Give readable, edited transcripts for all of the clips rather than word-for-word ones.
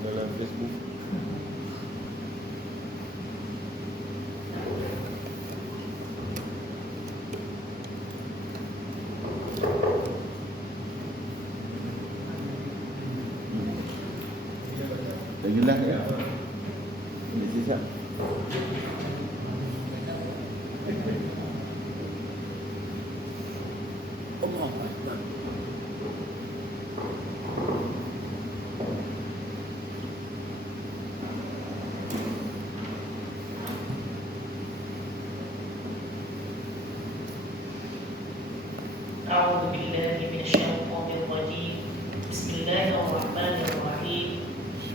dalam Facebook. Lagilah ya. Ini sisa. Allah Akbar. أعوذ بالله من الشيطان الرجيم. بسم الله الرحمن الرحيم.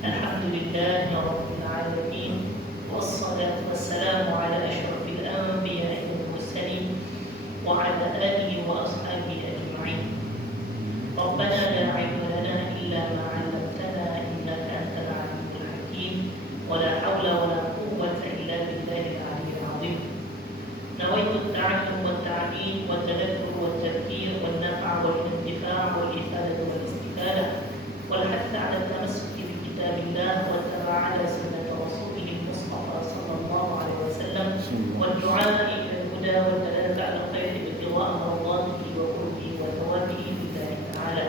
الحمد لله رب العالمين، والصلاة والسلام على أشرف الأنبياء والمرسلين وعلى آله وأصحابه أجمعين. ربنا لا علم لنا إلا ما علمتنا إنك أنت العليم الحكيم، ولا حول ولا قوة إلا بالله العلي العظيم. نويت التعلم والتعليم والتذكر والتذكير والنفع والانتفاع والإفادة والاستفادة والحث على التمسك بكتاب الله والتبع على سنة رسوله المصطفى صلى الله عليه وسلم والدعاء إلى الهدى والدلالة على الخير ابتغاء مرضاته وقربه وثوابه لله تعالى.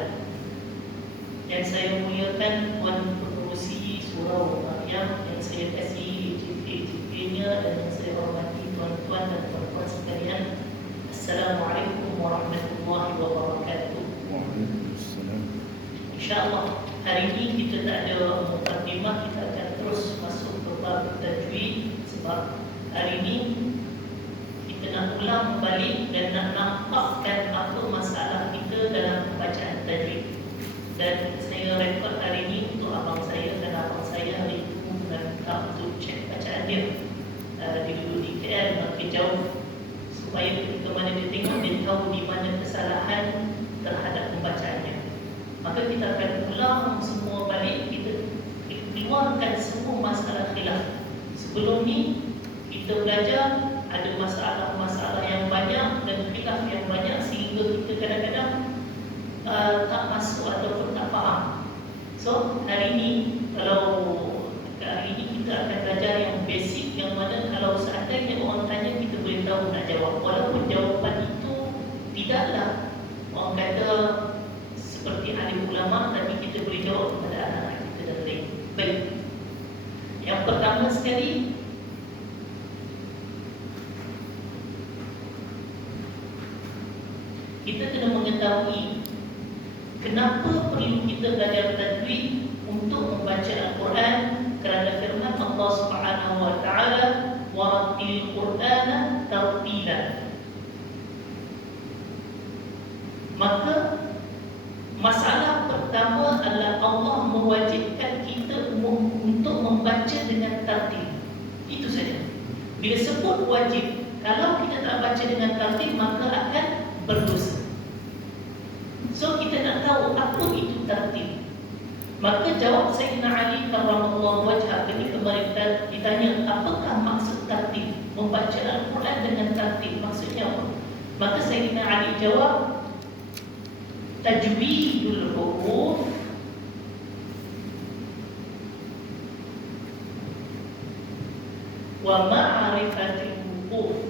Yang saya muliakan Tuan Pengurusi Surau Maryam, yang saya kasihi HFA-HFA-nya, dan yang saya hormati tuan-tuan dan puan-puan sekalian, Assalamualaikum warahmatullahi wabarakatuh. Waalaikumsalam. InsyaAllah hari ini kita tak ada mukadimah, kita akan terus masuk ke bab tajwid, sebab hari ini kita nak ulang balik dan nak nampakkan apa masalah kita dalam bacaan tajwid. Dan saya rekod hari ini untuk abang saya, dan abang saya hari itu minta untuk cek bacaan dia. Dia duduk di KL, maka jauh, supaya ketika mana dia tengok, dia tahu di mana kesalahan terhadap pembacaannya. Maka kita akan ulang semua balik, kita keluarkan semua masalah khilaf. Sebelum ni kita belajar ada masalah-masalah yang banyak dan khilaf yang banyak, sehingga kita kadang-kadang tak masuk ataupun tak faham. So hari ini, hari ini kita akan belajar yang basic, yang mana kalau seandainya orang tanya, kita boleh tahu nak jawab, walaupun jawapan itu tidaklah orang kata seperti alim ulama, tapi kita boleh jawab kepada anak-anak kita dan lain. Baik, yang pertama sekali, kita kena mengetahui kenapa perlu kita belajar tajwid untuk membaca Al-Quran, kerana firman Allah Subhanahu wa taala, "Warattil Qur'ana tartila." Maka masalah pertama adalah Allah mewajibkan kita untuk membaca dengan tartil. Itu saja. Bila sebut wajib, kalau kita tak baca dengan tartil, maka akan berdosa. So kita nak tahu apa itu tartil. Maka jawab Sayyidina Ali karramallahu wajhah ketika mereka ditanya, apakah maksud tartil? Membaca Al-Quran dengan tartil, maksudnya apa? Maka Sayyidina Ali jawab, tajwidul huruf wa ma'rifatul huruf.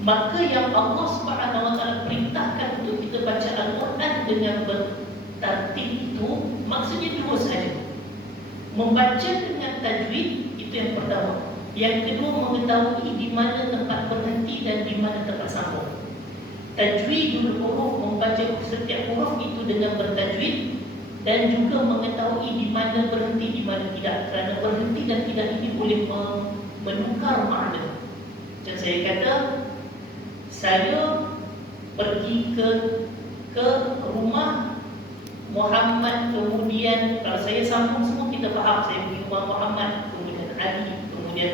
Maka yang Allah Subhanahu wa taala perintahkan untuk kita baca Al-Quran dengan bertartib itu, maksudnya dua saja. Membaca dengan tajwid, itu yang pertama. Yang kedua, mengetahui di mana tempat berhenti dan di mana tempat sambung. Tajwidul huruf, membaca setiap huruf itu dengan bertajwid, dan juga mengetahui di mana berhenti, di mana tidak. Kerana berhenti dan tidak ini boleh menukar makna. Macam saya kata, saya pergi ke rumah Muhammad, kemudian kalau saya sambung semua kita faham, saya pergi rumah Muhammad, kemudian Ali, kemudian.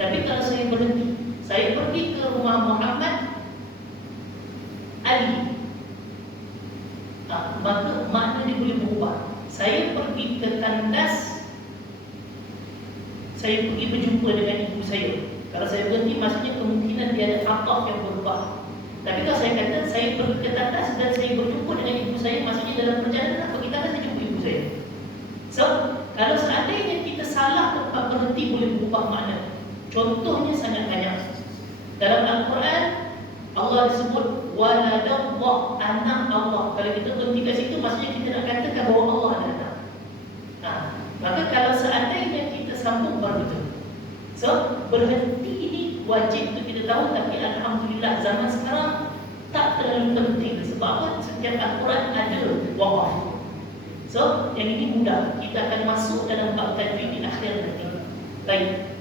Tapi kalau saya berhenti, saya pergi ke rumah Muhammad, Ali, maka makna dia boleh berubah. Saya pergi ke tandas, saya pergi berjumpa dengan ibu saya. Kalau saya berhenti, maksudnya kemungkinan dia ada ataf yang berubah. Tapi kalau saya kata saya pergi ke tandas dan saya berjumpa dengan ibu saya, maksudnya dalam perjalanan berhenti boleh berubah makna. Contohnya sangat banyak. Dalam Al-Quran Allah disebut waladallah, anak Allah. Kalau kita berhenti kat situ, maksudnya kita nak katakan bahawa Allah ada anak. Maka kalau seandainya kita sambung baru betul. So, berhenti ini wajib untuk kita tahu. Tapi Alhamdulillah zaman sekarang tak terlalu penting. Sebab apa? Setiap Al-Quran ada waqaf. So, yang ini mudah. Kita akan masuk dalam bab tajwid di akhir nanti. Baik.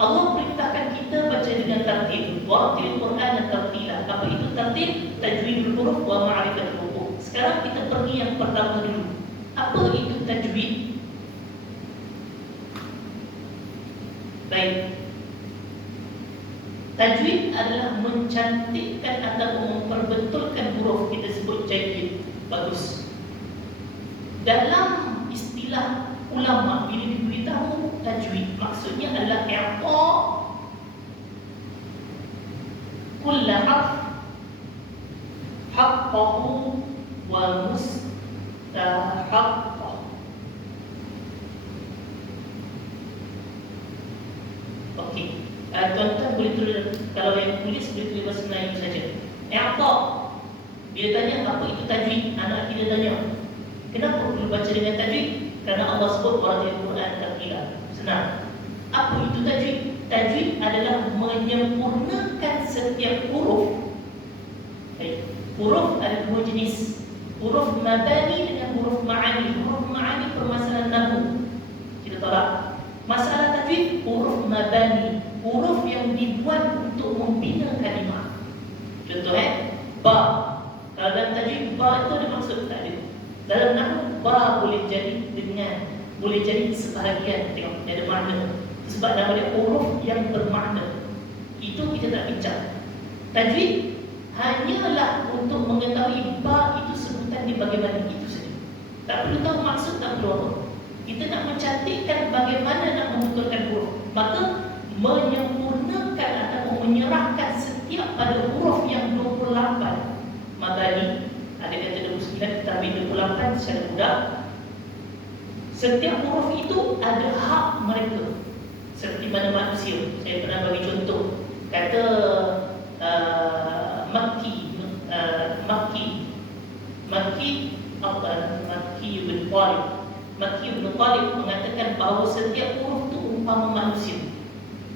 Allah perintahkan kita baca dengan tartil. Wartil Quran tartila. Apa itu tartil? Tajwidul huruf wa ma'rifatul huruf. Sekarang kita pergi yang pertama dulu. Apa itu tajwid? Baik. Tajwid adalah mencantikkan atau memperbetulkan huruf. Kita sebut jayyid. Bagus. Dalam istilah ulama, bila diberitahu tajwid, maksudnya adalah i'ta kull harf haqqahu wa mustahaqqah. Okey, tuan-tuan boleh tulis, kalau yang tulis boleh tulis bahasa Melayu saja. I'ta, bila tanya apa itu tajwid, anak kita tanya, kenapa perlu baca dengan tajwid? Kerana Allah sebut waratil Quran tartila. Senang. Apa itu tajwid? Tajwid adalah menyempurnakan setiap huruf. Baik. Huruf ada dua jenis. Huruf mabani dengan huruf ma'ani. Huruf ma'ani permasalahan nahwu. Kita tolak. Masalah tajwid, huruf mabani, huruf yang dibuat untuk membina kalimah. Contoh ba. Kalau dalam tajwid ba itu ada maksud tak ada. Dalam nahwu ba boleh jadi dengan, boleh jadi sebahagian. Tengok, dia ada makna. Sebab nama dia huruf yang bermakna. Itu kita tak bincang. Tajwid hanyalah untuk mengetahui ba itu sebutan di bagaimana, itu saja. Tak perlu tahu maksud, tak perlu apa. Kita nak mencantikkan bagaimana nak membetulkan huruf. Maka menyempurnakan atau menyerahkan setiap pada huruf yang 28 mabani, ada kata 29, kita ambil 28 secara mudah. Setiap huruf itu ada hak mereka. Seperti mana manusia. Saya pernah bagi contoh. Kata Makki bin Talib. Makki bin Talib mengatakan bahawa setiap huruf itu umpama manusia.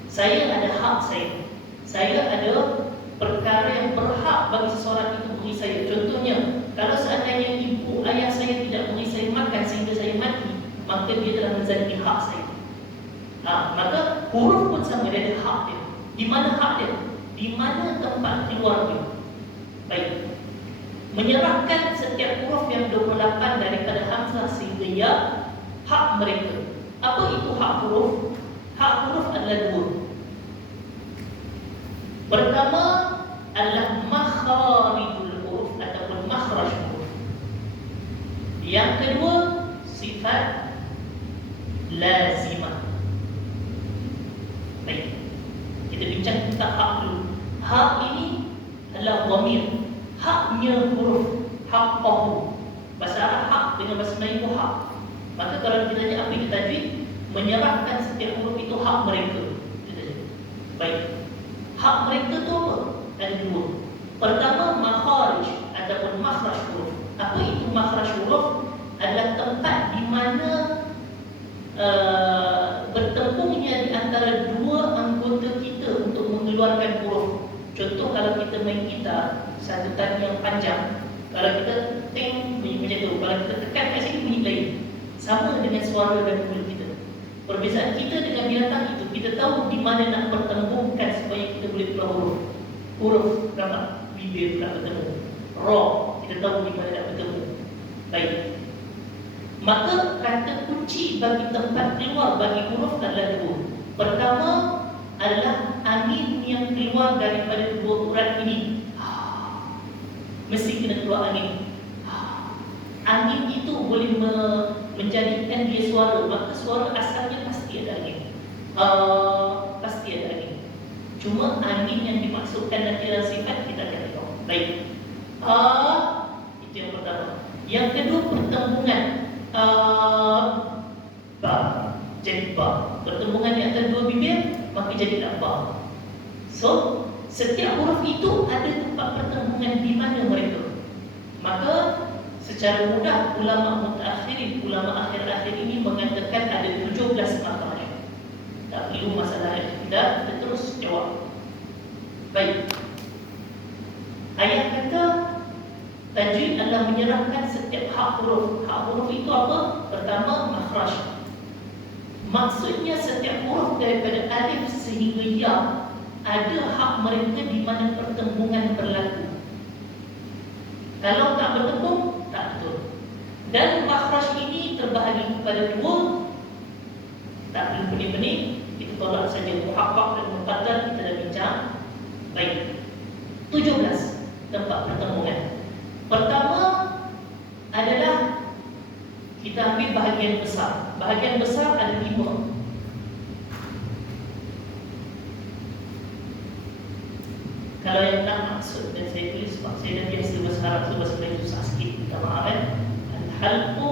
Saya ada hak saya. Saya ada perkara yang berhak bagi seseorang itu beri saya. Contohnya, kalau seandainya ibu ayah saya tidak beri saya makan sehingga saya mati, maka dia telah menzalimi hak saya. Maka huruf pun sama, dia ada hak dia. Di mana hak dia? Di mana tempat keluar dia? Baik. Menyerahkan setiap huruf yang 28 daripada hamzah sehingga ya, hak mereka. Apa itu hak huruf? Hak huruf adalah dua. Pertama adalah makharijul huruf ataupun makhraj huruf. Yang kedua, sifat lazimah. Baik, kita bincang tentang hak dulu. Hak ini adalah dhamir. Haknya huruf, haqqahu. Bahasa Arab hak, dengan bahasa Melayu hak. Maka kalau kita tanya apa itu tajwid, menyerahkan setiap huruf itu hak mereka. Baik. Hak mereka itu apa? Ada dua. Pertama, makharij ataupun makhraj huruf. Apa itu makhraj huruf? Adalah tempat di mana bertempungnya di antara dua anggota kita untuk mengeluarkan huruf. Contoh, kalau kita main gitar, satu tadi yang panjang, kalau kita ting bunyi macam tu, kalau kita tekan kat sini bunyi lain. Sama dengan suara dan mulut kita. Perbezaan kita dengan binatang itu, kita tahu di mana nak bertembungkan supaya kita boleh keluar huruf. Huruf, nampak? Bibir nak bertemu. Ra, kita tahu di mana nak bertemu. Baik. Maka kata kunci bagi tempat keluar bagi huruf adalah dua. Pertama adalah angin yang keluar daripada dua urat ini. Mesti kena keluar angin. Angin itu boleh menjadikan dia suara. Maka suara asalnya pasti ada angin. Pasti ada angin. Cuma angin yang dimaksudkan nanti dalam sifat kita akan tengok. Baik. Itu yang pertama. Yang kedua, pertembungan. Ba. jadi ba. Pertemuan di antara dua bibir maka jadilah ba. So, setiap huruf itu ada tempat pertemuan di mana mereka. Maka secara mudah ulama mutaakhirin, ulama akhir-akhir ini mengatakan ada 17 makhraj. Tak perlu masalah tidak, kita terus jawab. Baik. Ayat kata tajwid adalah menyerahkan setiap hak huruf. Hak huruf itu apa? Pertama, makhraj. Maksudnya setiap huruf daripada alif sehingga ya ada hak mereka di mana pertembungan berlaku. Kalau tak bertembung, tak betul. Dan makhraj ini terbahagi kepada dua. Tak perlu benih-benih, kita tolak saja muhaqqaq dan muqaddar, kita dah bincang. Baik. 17 tempat pertemuan. Pertama adalah kita ambil bahagian besar. Bahagian besar ada 5. Kalau yang tak maksud dan saya tulis sebab saya dah biasa bahasa Arab tu bahasa Melayu susah sikit, minta maaf kan. Al-halqu,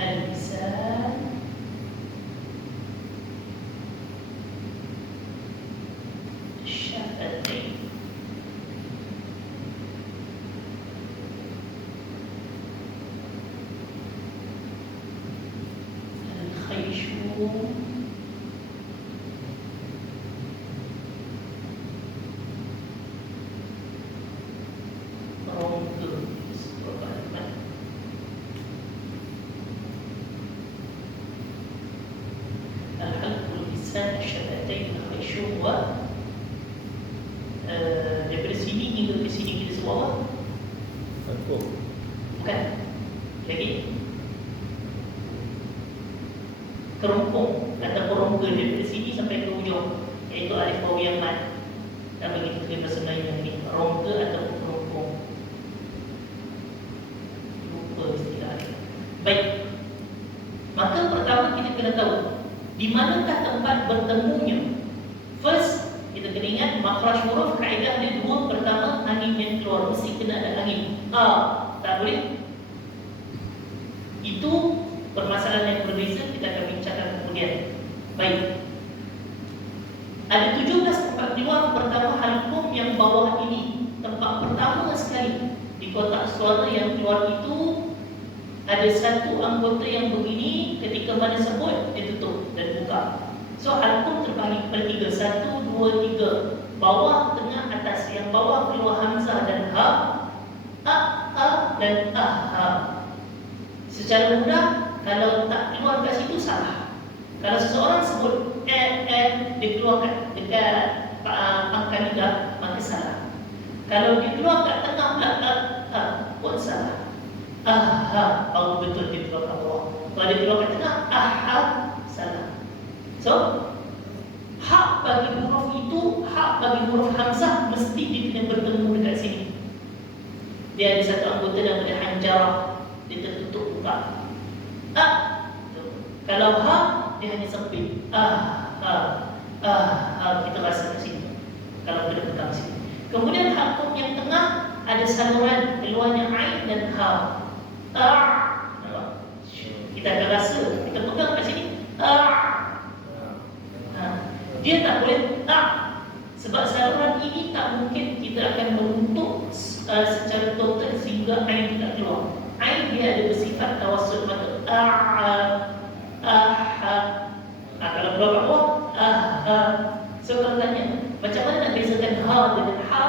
al-lisan, syafatain. Al-khayshu, syafatain, al-khayshu wa daripada sini hingga ke sini kita sebut apa? Bukan. Lagi kerumpung atau rongga daripada sini sampai ke hujung, iaitu alif waw yang mat. Dan begitu kita bahasa Melayu yang ini rongga atau kerumpung. Lupa istilah. Baik. Maka pertama kita kena tahu di manakah tempat bertemunya. First, kita kena ingat makhraj huruf kaedah dia dua. Pertama, angin yang keluar mesti kena ada angin. Tak boleh. Itu permasalahan yang berbeza, kita akan bincangkan kemudian. Baik. Ada 17 tempat keluar. Pertama, halqum yang bawah ini. Tempat pertama sekali di kotak suara yang keluar itu ada satu anggota yang begini, ketika mana sebut dia tutup dan buka. So halqum terbahagi kepada 3. 1, 2, 3. Bawah, tengah, atas. Yang bawah keluar hamzah dan ha, a dan ha. Secara mudah, kalau tak keluar kat situ salah. Kalau seseorang sebut dia keluarkan dekat angka lidah, maka salah. Kalau dia keluar kat tengah pun salah. Baru betul dia keluarkan bawah. Kalau dia keluar kat tengah, salah. So, hak bagi huruf itu, hak bagi huruf hamzah mesti dia kena bertemu dekat sini. Dia ada satu anggota daripada hanjarah, dia tertutup buka. Kalau ha, dia hanya sempit. Kita rasa kat sini. Kalau kita pegang sini. Kemudian halqum yang tengah ada saluran keluarnya ain dan ha. Kita akan rasa, kita pegang kat sini. Dia tak boleh sebab saluran ini tak mungkin kita akan membentuk secara total sehingga ain tidak keluar. Ain dia ada bersifat tawassul mata. Kalau keluar kat bawah, so kalau tanya macam mana nak bezakan ha dengan ha,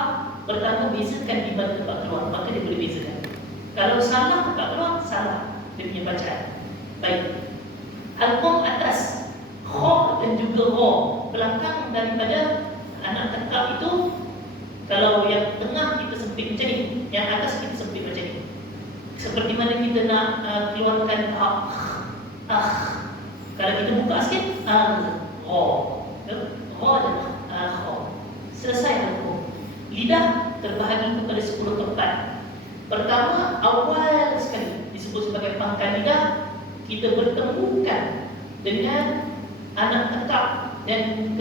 pertama bezakan di mana tempat keluar, maka dia boleh bezakan. Kalau salah tempat keluar, salah dia punya bacaan. Baik. Halqum atas, kha dan juga ra. Belakang daripada anak tekak itu, kalau yang tengah kita sempit macam ni, yang atas kita sempit macam ni. Seperti mana kita nak keluarkan kalau kita buka sikit, ra dan kha. Selesai halqum. Lidah terbahagi kepada 10 tempat. Pertama, awal sekali disebut sebagai pangkal lidah, kita bertemukan dengan anak tekak dan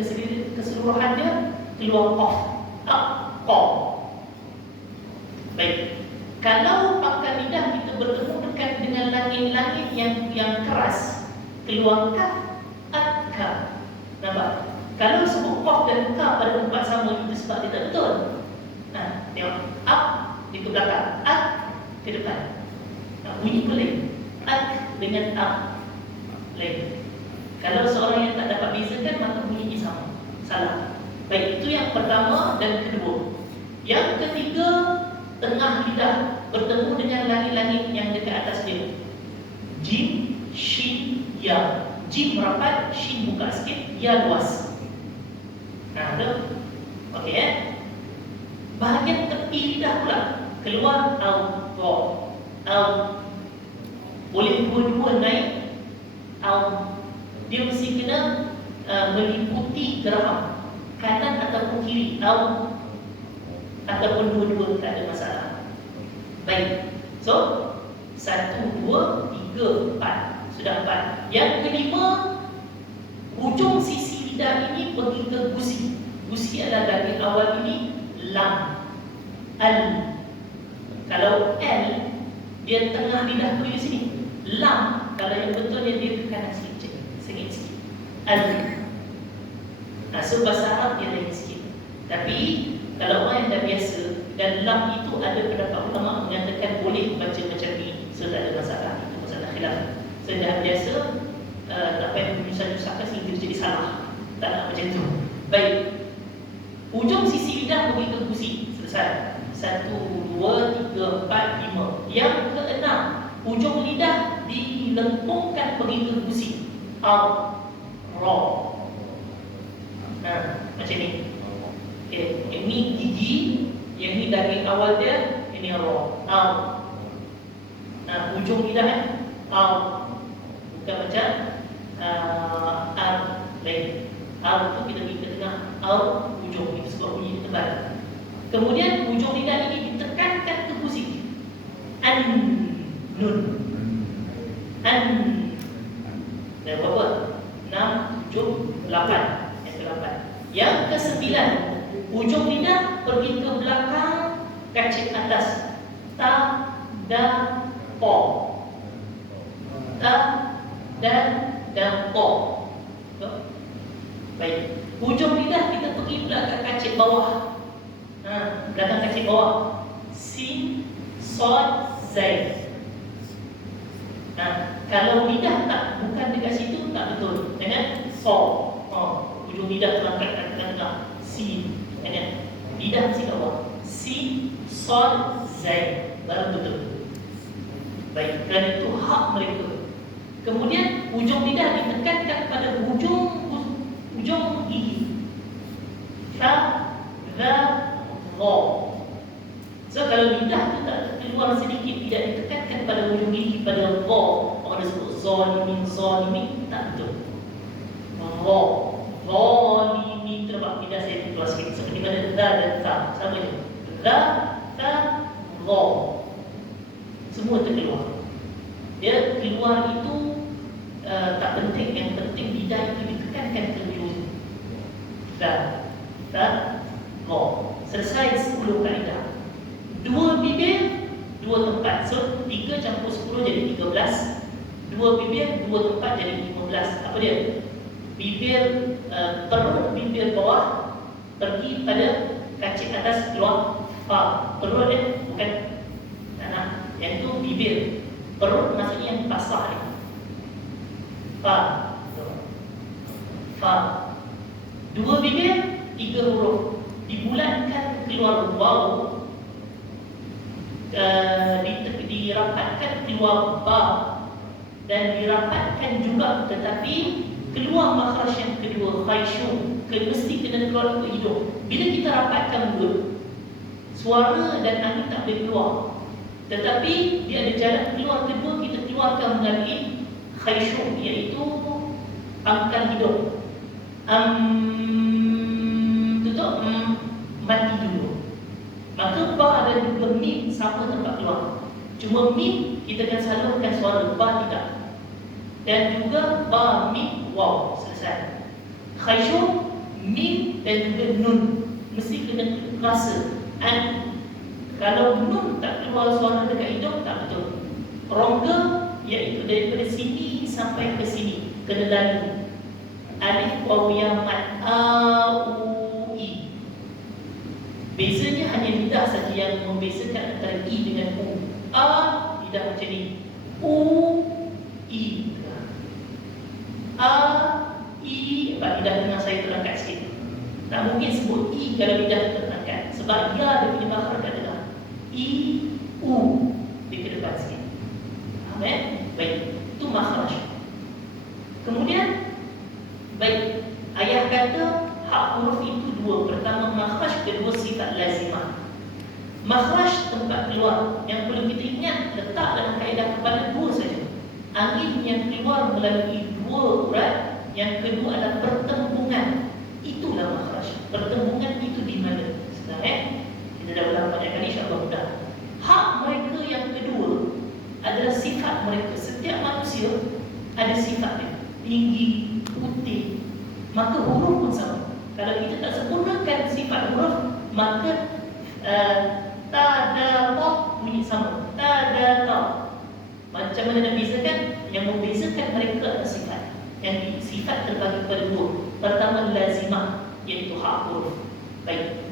keseluruhannya keluar qaf. Baik. Kalau pangkal lidah kita bertemu dekat dengan langit-langit yang keras, keluar kaf, at-ka. Nampak? Kalau sebut qaf dan ka pada tempat sama itu sebab dia tak betul. Tengok, up di ke belakang, at ke depan. Bunyi pun lain. At dengan up lain. Kalau seorang yang tak dapat bezakan, maka bunyinya sama. Salah. Baik, itu yang pertama dan kedua. Yang ketiga, tengah lidah bertemu dengan langit-langit yang dekat atas dia. Jim, shin, ya. Jim rapat, shin buka sikit, ya luas. Betul? Okey. Bahagian tepi lidah pula keluar out, out. Boleh dua-dua naik out. Dia mesti kena meliputi geraham kanan ataupun kiri, out ataupun dua-dua, tak ada masalah. Baik. So 1, 2, 3, 4. Sudah 4. Yang kelima, hujung sisi lidah ini pergi ke gusi. Gusi adalah daging awal ini lam. Al. Kalau L, dia tengah lidah tu di sini. Lam, kalau yang betulnya dia ke kanan sikit, sengit sikit. Al. So bahasa Arab dia lain sikit. Tapi kalau orang yang dah biasa, dan lam itu ada pendapat ulama mengatakan boleh baca macam ni. So tak ada masalah. Itu masalah khilaf. So dah biasa, tak payah menyusah-nyusahkan sehingga jadi salah. Tak nak macam tu. Baik. Ujung sisi lidah pergi ke gusi. Selesai. 1, 2, 3, 4, 5. Yang keenam, ujung lidah dilengkungkan pergi ke gusi. Out, raw. Macam ni. Okay. Ini gigi, yang ni daging awal dia, ini raw. Out. Ujung lidah out. Bukan macam out lain. Out tu kita pergi ke tengah. Out ujung, itu sebab bunyi tebal. Kemudian ujung lidah ini ditekankan ke gusi. An, nun. An. Dan berapa? 6, 7, 8. Yang ke-8. Yang ke-9, ujung lidah pergi ke belakang kacip atas. Ta, da, po. Ta, dan po. Baik. Ujung lidah kita pergi belakang kacip bawah. Belakang kacip bawah. Sin, sod, zai. Kalau lidah tak bukan dekat situ tak betul. Kan? So. Ujung lidah terangkat ke tengah. Sin. Kan? Lidah mesti kat bawah. Sin, sod, zai. Baru betul. Baik. Kerana itu hak mereka. Kemudian ujung lidah ditekankan pada ujung gigi. Fa, ra, ro. So kalau lidah tu tak keluar sedikit, tidak ditekankan pada ujung gigi, pada ro. Orang dah sebut zalimin, tak betul. Ro, zalimin, terlepas lidah saya keluar sikit. Seperti pada za dan ta, sama je. Za, ta, ro. Semua terkeluar. Dia keluar itu tak penting. Yang penting lidah itu ditekankan ke ujung. Ta, ro. Selesai 10 kaedah. 2 bibir, 2 tempat. So 3 campur 10 jadi 13. 2 bibir, 2 tempat jadi 15. Apa dia? Bibir perut, bibir bawah pergi pada kacip atas, keluar fa. Perut dia bukan tanah. Yang tu bibir. Perut maksudnya yang basah ni. Fa. Fa. 2 bibir, 3 huruf. Dibulatkan keluar waw, dirapatkan keluar ba, dan dirapatkan juga, tetapi keluar makhraj yang kedua, khayshu, mesti kena keluar ke hidung. Bila kita rapatkan mulut, suara dan angin tak boleh keluar, tetapi dia ada jalan keluar kedua, kita keluarkan melalui khayshu, iaitu pangkal hidung. Tutup, mati dulu. Maka ba dan juga mim sama tempat keluar. Cuma mim kita akan salurkan suara, ba tidak. Dan juga ba, mim, waw. Selesai. Khayshu, mim dan juga nun mesti kena rasa. An, Kalau nun tak keluar suara dekat hidung, tak betul. Rongga iaitu daripada sini sampai ke sini, kena lalu. Alif waw ya mat a u i. Bezanya hanya lidah saja yang membezakan antara i dengan u. A lidah macam ni. U i. A i, lidah tengah saya terangkat sikit. Tak mungkin sebut i kalau lidah terangkat, sebab ya dia punya makhraj adalah i u di ke depan sikit. Amen. Baik, itu makhraj. Kemudian baik, ayah kata hak huruf itu dua. Pertama makhraj, kedua sifat lazimah. Makhraj tempat keluar. Yang perlu kita ingat, letak dalam kaedah kepada dua saja. Angin yang keluar melalui dua urat. Yang kedua adalah pertembungan. Itulah makhraj. Pertembungan itu di mana? Sebenarnya kita dah ulang banyak kali, insya-Allah mudah. Hak mereka yang kedua adalah sifat mereka. Setiap manusia ada sifatnya. Tinggi, putih. Maka huruf pun sama. Kalau kita tak sempurnakan sifat huruf, maka ta bunyi sama. Ta. Macam mana nak bezakan? Yang membezakan mereka adalah sifat. Yang sifat terbagi kepada dua. Pertama lazimah, iaitu hak huruf. Baik.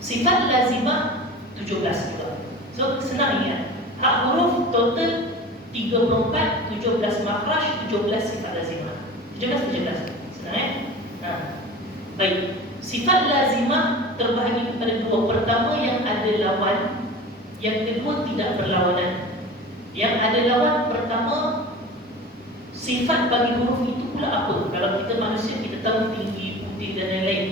Sifat lazimah 17 juga. So senang ingat. Hak huruf total 34, 17 makhraj, 17 sifat lazimah. 17. Senang baik. Sifat lazimah terbahagi kepada dua. Pertama yang ada lawan, yang kedua tidak berlawanan. Yang ada lawan, pertama sifat bagi huruf itu pula apa? Kalau kita manusia, kita tahu tinggi, putih dan lain-lain.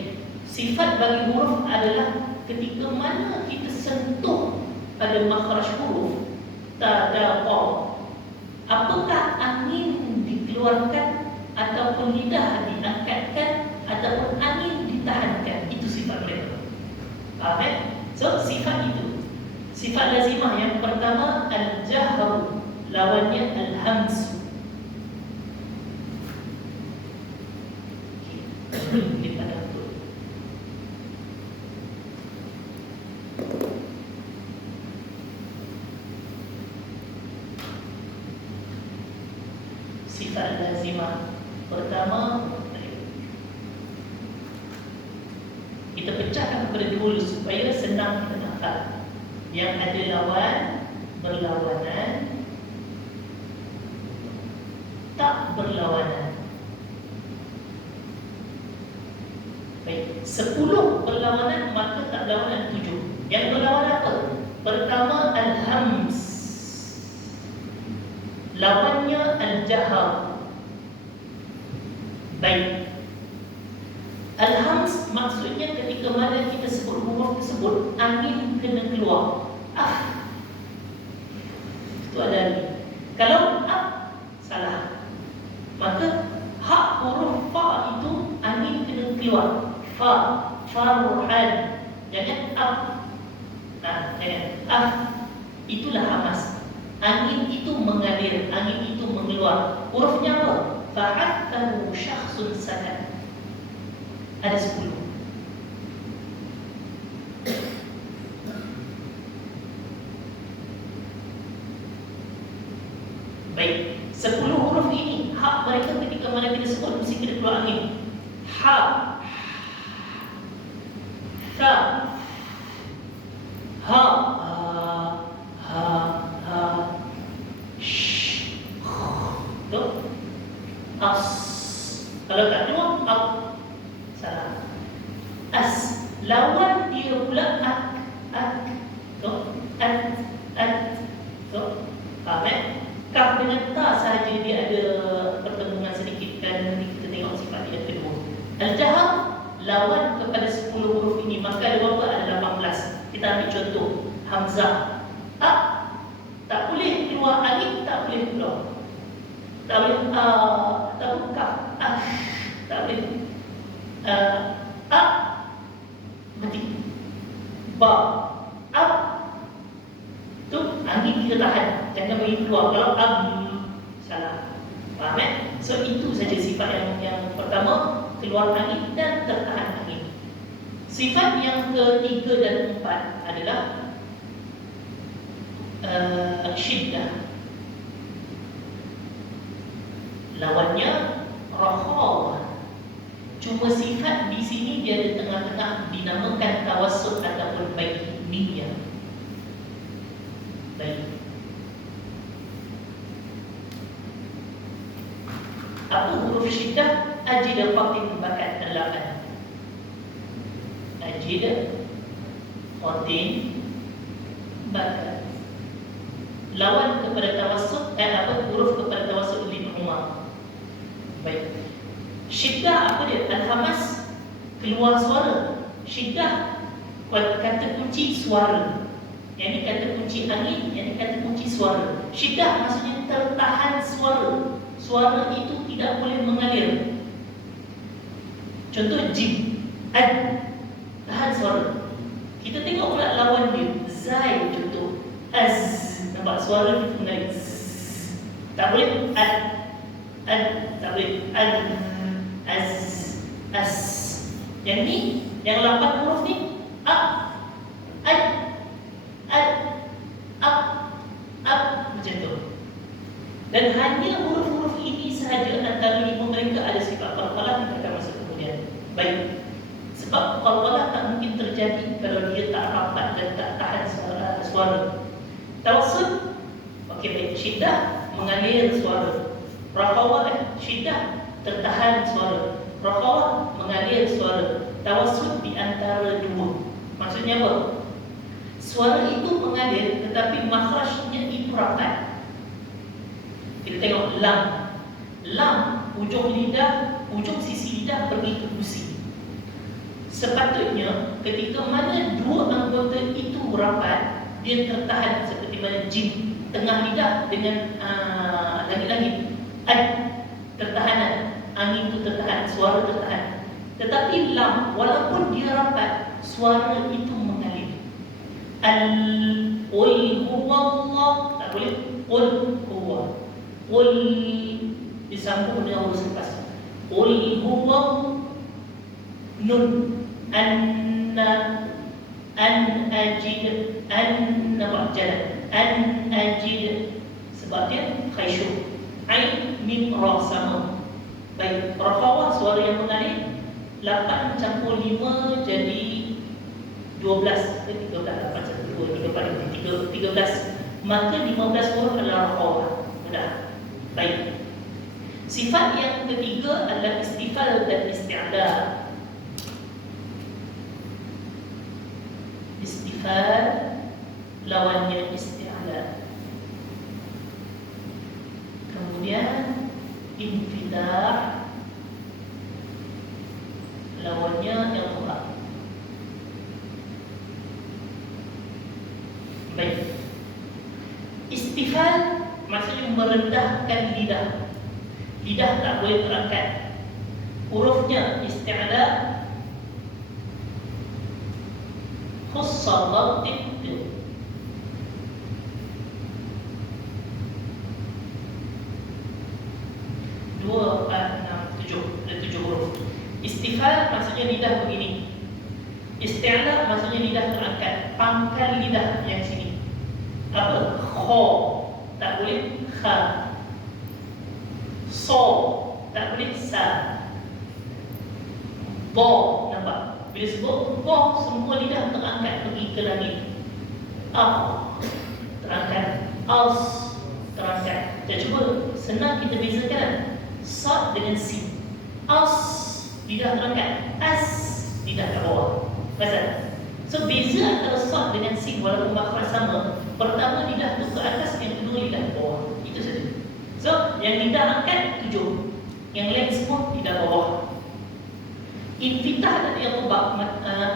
Sifat bagi huruf adalah ketika mana kita sentuh pada makhraj huruf ta, da, qa, apakah angin dikeluarkan ataupun lidah diangkatkan ataupun angin ditahankan. Itu sifat mereka. Faham? So sifat itu. Sifat lazimah yang pertama al-jahru, lawannya al-hamzu. Kita dah betul. Sifat lazimah pertama, kita pecahkan kepada dulu supaya senang kita hafal. Yang ada lawan, berlawanan, tak berlawanan. Baik, 10 berlawanan, maka tak berlawanan 7. Yang berlawanan apa? Pertama al-hams, lawannya al-jahar. Baik, al-hams maksudnya ketika mana kita sebut huruf tersebut, angin kena keluar. Itu ada ni. Kalau salah, maka hak huruf fa itu angin kena keluar. Fa-ruhan. Jangan jangan itulah hamas. Angin itu mengalir, angin itu mengeluar. Hurufnya apa? Fa'athahu syakhsun sakan. Ada 10. Baik, 10 huruf ini hak mereka ketika mana kita sebut mesti kena keluar angin. Ha, ta, ha, sh, tu, as. Kalau tak keluar, salah. As, lawan dia pula tu, tu, faham? Kaf dengan ta sahaja dia ada pertemuan sedikit kan, kita tengok sifat dia kedua. Al-jahar lawan kepada 10 huruf ini, maka ada berapa? Ada 18. Kita ambil contoh hamzah. Tak boleh keluar angin, tak boleh keluar. Tak boleh tak boleh kaf. Tak boleh. Mati. Ba. Tu angin kita tahan. Jangan bagi keluar. Kalau salah. Faham? So itu saja sifat yang pertama, keluar angin dan tertahan angin. Sifat yang ketiga dan keempat adalah syiddah. Lawannya rakhawah. Cuma sifat di sini dia di tengah-tengah, dinamakan tawassut ataupun bainiyah. Baik. Apa huruf syiddah? Ajid fatin bakat delapan. Ajid fatin bakat. Lawan kepada tawassut, huruf kepada tawassut lin Umar. Baik. Syiddah apa dia? Al-hamas, keluar suara. Syiddah kata kunci suara. Yang ini kata kunci angin, yang ini kata kunci suara. Syiddah maksudnya tertahan suara. Suara itu tidak boleh mengalir. Contoh jim, ad, tahan suara. Kita tengok pula lawan dia, zai contoh, az, nampak suara itu mengalir. Tak boleh ad, tak boleh ad, az, as. Yang ni, yang 8 huruf ni, a, ad, macam tu. Dan hanya huruf-huruf ini sahaja antara 5 mereka ada sifat qalqalah, kita akan masuk kemudian. Baik. Sebab qalqalah tak mungkin terjadi kalau dia tak rapat dan tak tahan suara. Tawassut, okey, baik. Syiddah mengalir suara. Rakhawah, syiddah tertahan suara. Rakhawah mengalir suara. Tawassut di antara dua. Maksudnya apa? Suara itu mengalir tetapi makhrajnya itu rapat. Kita tengok lam. Lam, ujung lidah, ujung sisi lidah pergi ke gusi. Sepatutnya ketika mana dua anggota itu rapat, dia tertahan seperti mana jim, tengah lidah dengan langit-langit. Ad, tertahanan, angin itu tertahan, suara tertahan. Tetapi lam, walaupun dia rapat, suara itu mengalir. Qul huwallah, tak boleh. Qul huwa. Qul disambung dengan huruf lepas. Qul huwa nun anna an ajid anna jalan an ajid, sebab dia khaysyuk. Ain mim ra sama. Baik, rakhawah suara yang mengalir 8 campur 5 jadi 12. 13, 8, 1, 2, 3, 4, 5, 13. Maka 15 huruf adalah rakhawah. Mudah. Baik. Sifat yang ketiga adalah istifal dan isti'la. Istifal lawannya isti'la. Kemudian infidah lawannya i'tibaq. Baik. Istifal maksudnya merendahkan lidah. Lidah tak boleh terangkat. Hurufnya isti'la khussa dhabtin 2, 4, 6, 7. Ada 7 huruf. Istifal maksudnya lidah begini. Isti'la maksudnya lidah terangkat. Pangkal lidah yang sini. Apa? Kho. Tak boleh kha. So, tak boleh sa. Bo, nampak? Bila sebut bo, semua lidah terangkat pergi ke langit. Terangkat. As, terangkat. Kita cuba senang kita bezakan sad dengan sin. As, lidah terangkat. As, lidah ke bawah. Pasal? So, beza antara sad dengan sin walaupun makhraj sama. Pertama lidah tu ke atas, yang kedua lidah ke bawah. Itu saja. So, yang lidah angkat 7. Yang lain semua lidah bawah. Infitah dan i'tibaq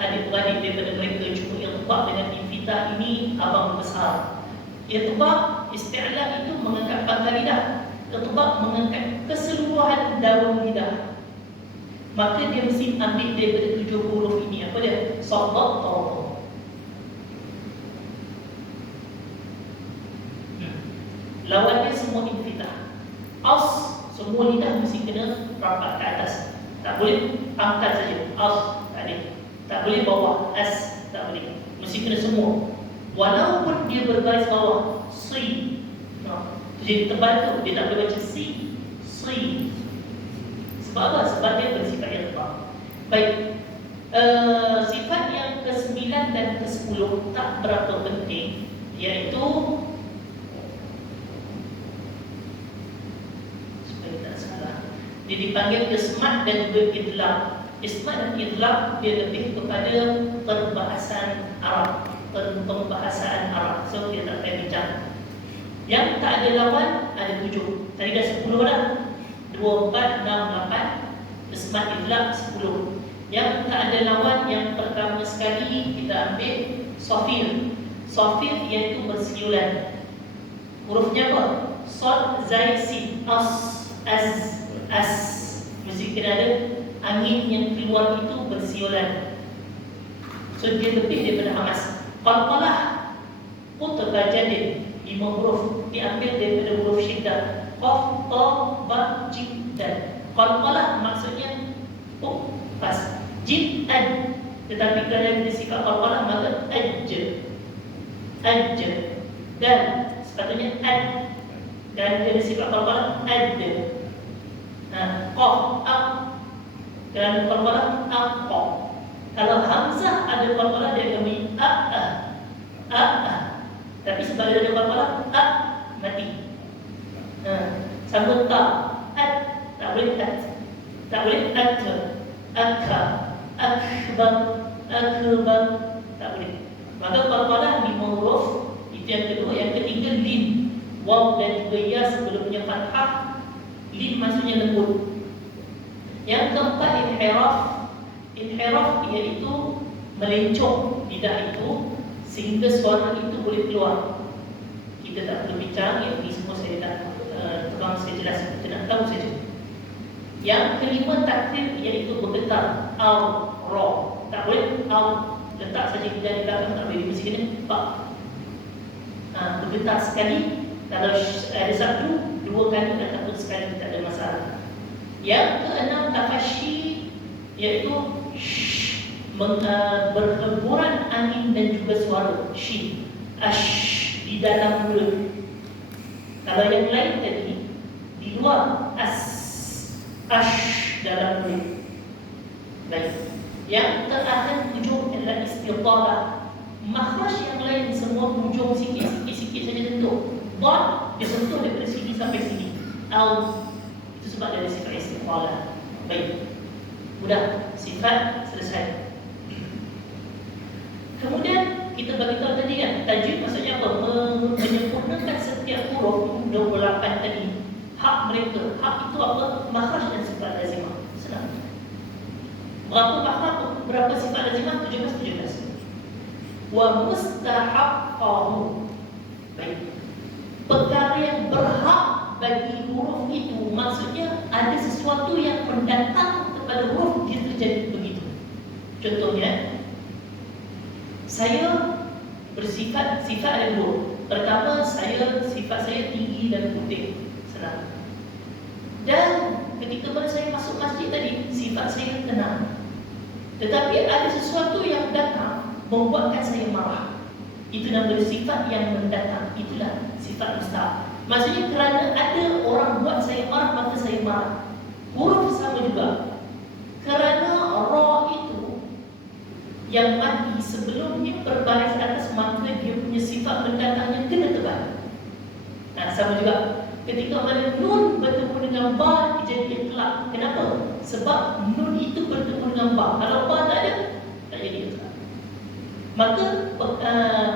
adik-beradik daripada mereka cuma i'tibaq dengan infitah ini abang besar. I'tibaq isti'la itu mengangkat pangkal lidah. I'tibaq mengangkat keseluruhan daun lidah. Maka dia mesti ambil daripada 7 huruf ini. Apa dia? Sadaq tawaqqa. Lawannya semua infitah. As, semua lidah mesti kena rapat ke atas. Tak boleh angkat saja. As, tak boleh. Tak boleh bawah. As, tak boleh. Mesti kena semua. Walaupun dia berbaris bawah, si. Jadi tebal tu, dia tak boleh baca si. Sebab apa? Sebab dia bersifat irfa. Baik. Sifat yang ke-9 dan ke-10 tak berapa penting, iaitu supaya tak salah, dia dipanggil ismat dan juga idlaq. Ismat dan idlaq dia lebih kepada perbahasan Arab, pembahasaan Arab. So dia tak payah bincang. Yang tak ada lawan ada 7. Tadi dah 10 dah. 2, 4, 6, 8. Ismat idlaq 10. Yang tak ada lawan, yang pertama sekali kita ambil sofil. Sofil iaitu bersiulan. Hurufnya apa? Sod, zai, sin, as, as. Mesti kena ada angin yang keluar itu bersiulan. So dia lebih daripada hamas. Qalqalah putra jadid 5 huruf diambil daripada huruf syiddah. Qaf, ta, ba, jim, dal. Qalqalah maksudnya pas. Jim, ad. Tetapi kalau dia sikap qalqalah maka aj. Dan sepatutnya ad. Dan dia sikap qalqalah ad. Qaf, aq. Dan qalqalah aqqa. Kalau hamzah ada qalqalah dia akan bunyi tapi sebab dia ada qalqalah mati. Sambung ta, ad, tak boleh ad. Tak boleh ad. Akha, akbar, tak boleh. Maka qalqalah 5 huruf. Itu yang kedua. Yang ketiga lim. Waw dan juga ya sebelumnya fathah. Lim maksudnya lembut. Yang keempat inhiraf. Inhiraf iaitu melencong lidah itu sehingga suara itu boleh keluar. Kita tak perlu bincang, yang ini semua saya dah terang, saya jelas, kita nak tahu saja. Yang kelima takdir iaitu bergetar. Al, ra. Tak boleh al, letak saja lidah di belakang, tak boleh. Mesti kena pak. Bergetar sekali. Kalau ada satu, 2 kali ataupun sekali, tak ada masalah. Yang keenam tafashi iaitu berhemburan angin dan juga suara shi, ash di dalam mulut. Kalau yang lain tadi di luar, ash dalam mulut. Baik. Yang terakhir hujung adalah istiqalah. Makhraj yang lain semua hujung sikit saja tentu. Dot dia sentuh daripada sini sampai sini. Al itu sebab dia ada sifat istiqalah. Baik. Mudah, sifat selesai. Kemudian kita bagi tahu tadi kan, tajwid maksudnya apa? Menyempurnakan setiap huruf 28 tadi. Hak mereka, hak itu apa? Makhraj dan sifat lazimah. Senang. Berapa makhraj, berapa sifat lazimah? 17. Wa mustahaqqahu. Baik. Perkara yang berhak bagi huruf itu maksudnya ada sesuatu yang mendatang kepada huruf dia terjadi begitu. Contohnya, saya bersifat ada 2. Pertama, sifat saya tinggi dan putih. Senang. Dan ketika mana saya masuk masjid tadi, sifat saya tenang. Tetapi ada sesuatu yang datang membuatkan saya marah. Itu namanya sifat yang mendatang. Itulah sifat mustahak. Maksudnya kerana ada orang buat saya marah, maka saya marah. Huruf sama juga. Kerana ra itu yang mati sebelumnya berbaris atas, maka dia punya sifat mendatangnya kena tebal. Nah, sama juga ketika mana nun bertemu dengan ba jadi itlaq. Kenapa? Sebab nun itu bertemu dengan ba. Kalau ba tak ada, tak jadi itlaq. Maka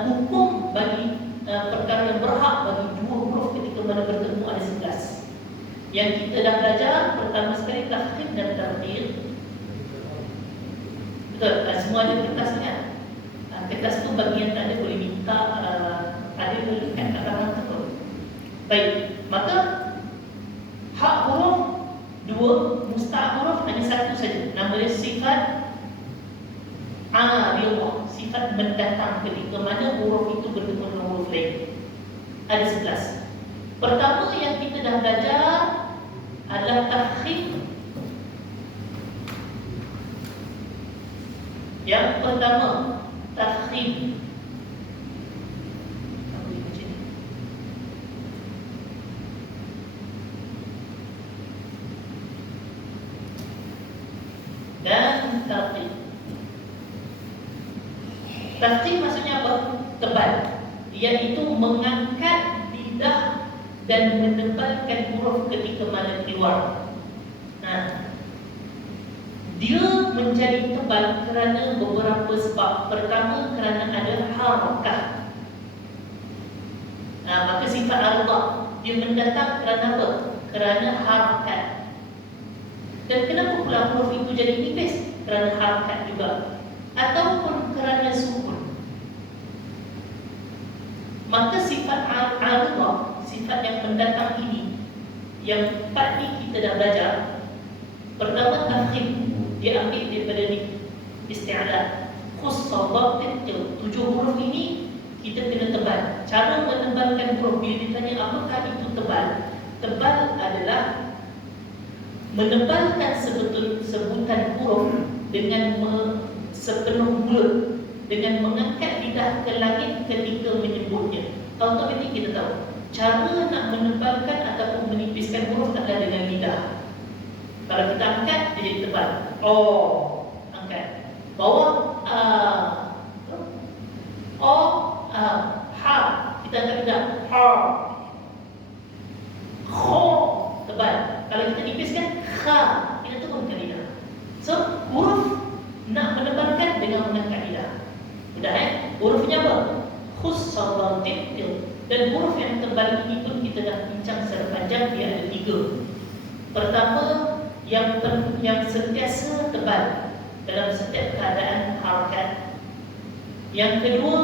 hukum bagi perkara yang berhak bagi 2 huruf ketika mana bertemu ada 11. Yang kita dah belajar pertama sekali tafkhim dan tarqiq. Betul, semua ada kertas kan? Kertas tu bagi yang tak ada boleh minta, ada kat tangan tu. Baik, maka hak huruf 2, mustahak huruf hanya 1 saja. Namanya sifat aridah, sifat mendatang ketika mana huruf itu bertemu dengan huruf lain. Ada 11. Pertama yang kita dah belajar adalah tafkhim. Yang pertama, tafkhim. Tafkhim maksudnya apa? Tebal, iaitu mengangkat lidah dan menebalkan huruf ketika mana keluar. Nah, dia menjadi tebal kerana beberapa sebab. Pertama, kerana ada harakah. Maka sifat Allah dia mendatang kerana apa? Kerana harakat. Dan kenapa pula huruf itu jadi nipis? Kerana harakat juga, ataupun kerana sukun. Maka sifat Allah, sifat yang mendatang ini, yang empat ni kita dah belajar. Pertama, tafkhim, dia ambil daripada ni isti'ala. Khusus dhabit 7 huruf ini kita kena tebal. Cara menebalkan huruf, bila ditanya apakah itu tebal, tebal adalah menebalkan sebutan huruf dengan sepenuh mulut, dengan mengangkat lidah ke langit ketika menyebutnya. Automatik kita tahu cara nak menebalkan ataupun menipiskan huruf adalah dengan lidah. Kalau kita angkat, dia jadi tebal. Angkat. Bawah ha, kita angkat lidah. Ha. Kho, tebal. Kalau kita nipiskan kha, kita turunkan lidah. So, huruf nak menebalkan dengan mengangkat lidah. Mudah hurufnya apa? Khusus dan huruf yang tebal ini pun kita dah bincang secara panjang. Dia ada 3. Pertama, yang sentiasa tebal dalam setiap keadaan harakat. Yang kedua,